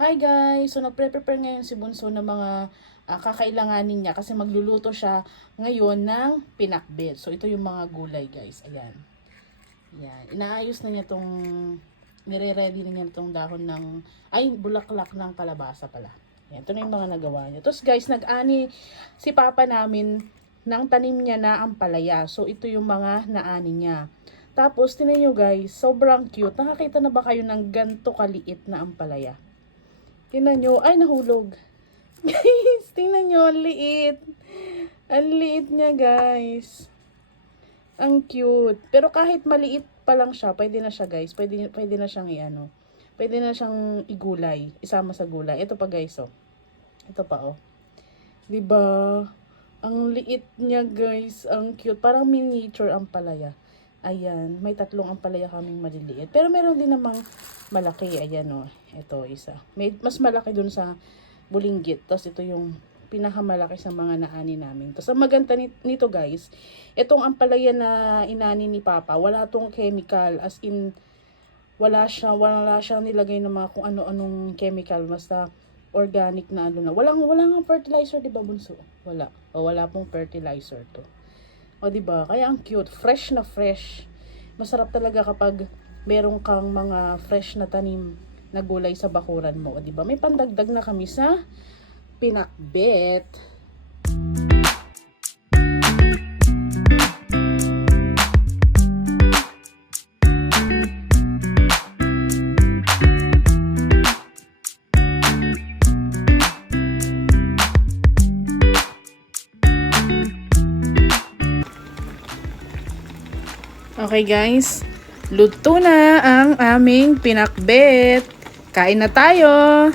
Hi guys! So nagpre-prepare ngayon si Bunso ng mga kakailanganin niya kasi magluluto siya ngayon ng pinakbet. So ito yung mga gulay guys. Ayan. Ayan. Inaayos na niya tong nire-ready na niya itong dahon ng bulaklak ng kalabasa pala. Ayan. Ito na yung mga nagawa niya. Tapos guys, nag-ani si Papa namin ng tanim niya na ampalaya. So ito yung mga naani niya. Tapos tingnan nyo guys, sobrang cute. Nakakita na ba kayo ng ganto kaliit na ampalaya? Tingnan nyo. Ay, nahulog. Guys, tingnan nyo. Ang liit. Ang liit niya, guys. Ang cute. Pero kahit maliit pa lang siya, pwede na siya, guys. Pwede na siyang i-ano. Pwede na siyang igulay. Isama sa gulay. Ito pa, guys, oh. Ito pa, oh. Diba? Ang liit niya, guys. Ang cute. Parang miniature ang palaya. Ayan, may tatlong ampalaya kaming maliliit. Pero meron din namang malaki. Ayan o, ito isa. Mas malaki dun sa bulinggit. Tapos ito yung pinakamalaki sa mga naani namin. Tapos ang maganda nito guys, itong ampalaya na inani ni Papa, wala tong chemical. As in, wala siyang nilagay na mga kung ano-anong chemical. Basta organic na ano na. Walang fertilizer, diba Bunso? Wala. O, wala pong fertilizer to. O diba? Kaya ang cute. Fresh na fresh. Masarap talaga kapag meron kang mga fresh na tanim na gulay sa bakuran mo. O diba? May pandagdag na kami sa pinakbet. Okay guys, luto na ang aming pinakbet. Kain na tayo!